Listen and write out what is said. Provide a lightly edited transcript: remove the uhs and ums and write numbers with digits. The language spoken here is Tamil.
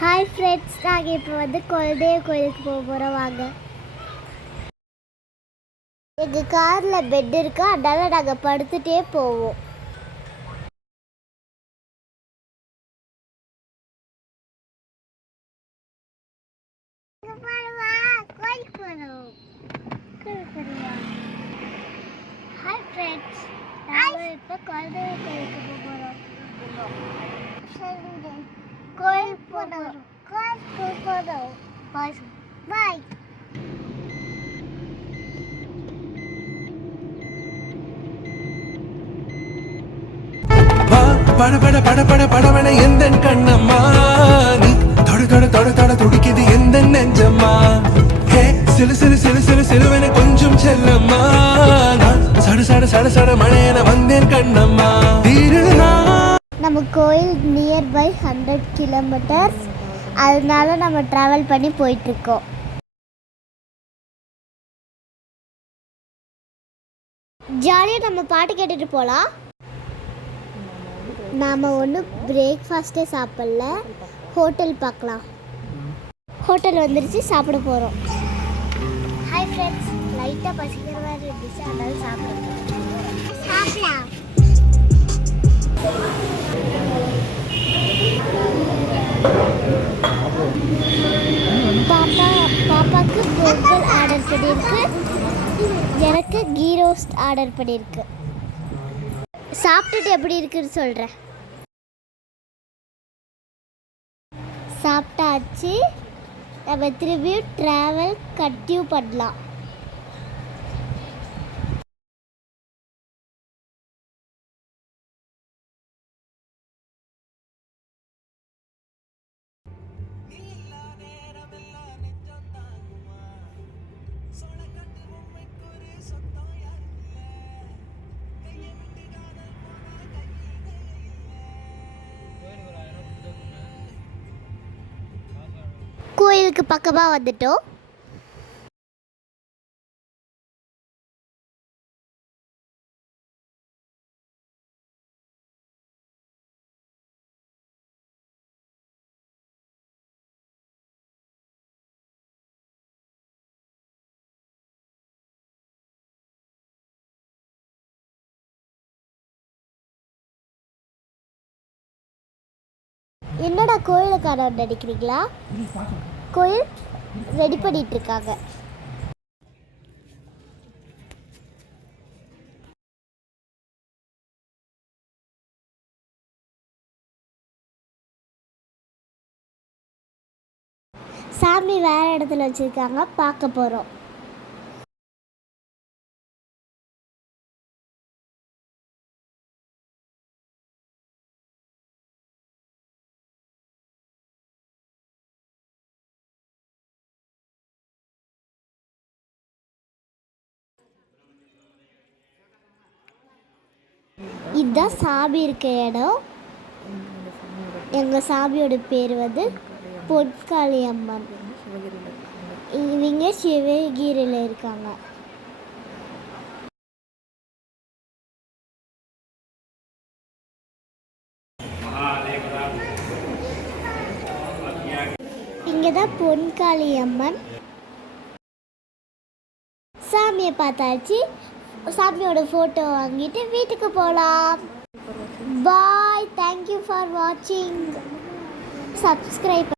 ஹாய் ஃப்ரெண்ட்ஸ், நாங்கள் இப்போ குலதெய்வ கோயிலுக்கு போக போகிறோம். வாங்க. எங்கள் காரில் பெட் இருக்கு, அதனால நாங்கள் படுத்துகிட்டே போவோம். ஹாய் ஃப்ரெண்ட்ஸ், நாங்கள் இப்போ குலதெய்வ கோயிலுக்கு போக போகிறோம். கோயில் போகிறோம். பாய். பட பட பட பட படவன எந்தன் கண்ணம்மா, நீ தொட தொட தொட தொட துடிக்குது எந்த நெஞ்சம்மா. ஹே சிலு சிலு சிலு சிலு சிலுவன கொஞ்சம் செல்லம்மா, நான் சட சட சட சட மழையன வந்தேன் கண்ணம்மா. நம்ம கோயில் நியர்பை 100 கிலோமீட்டர்ஸ், அதனால நம்ம ட்ராவல் பண்ணி போயிட்டுருக்கோம். ஜாலியாக நம்ம பாட்டு கேட்டுட்டு போகலாம். நாம் ஒன்றும் பிரேக்ஃபாஸ்ட்டே சாப்பிடல, ஹோட்டல் பார்க்கலாம். ஹோட்டல் வந்துருச்சு, சாப்பிட போகிறோம். ஹாய் ஃப்ரெண்ட்ஸ், லைட்டாக பசிக்கிற மாதிரி இருந்துச்சு, அதனால சாப்பிடலாம். பாப்பாவுக்கு பொங்கல் ஆர்டர் பண்ணியிருக்கு, எனக்கு கீ ரோஸ்ட் ஆர்டர் பண்ணியிருக்கு. சாப்பிட்டுட்டு எப்படி இருக்குன்னு சொல்கிறேன். சாப்பிட்டாச்சு, நம்ம திரும்பியும் ட்ராவல் கண்டினியூ பண்ணலாம். கோயிலுக்கு பக்கமாக வந்துட்டோம். என்னடா கோயிலை காண நினைக்கிறீங்களா? கோயில் ரெடி பண்ணிட்டு இருக்காங்க. சாமி வேற இடத்துல வச்சிருக்காங்க, பார்க்க போறோம். இதுதான் சாமி இருக்க இடம். எங்கள் சாமியோட பேர் பொன்காளி அம்மன். இவங்க சிவகிரியில் இருக்காங்க. இங்கே தான் பொன்காளி அம்மன். சாமியை பார்த்தாச்சு, சாமியோட ஃபோட்டோ வாங்கிட்டு வீட்டுக்கு போகலாம். பாய், தேங்க்யூ ஃபார் வாட்சிங். சப்ஸ்கிரைப்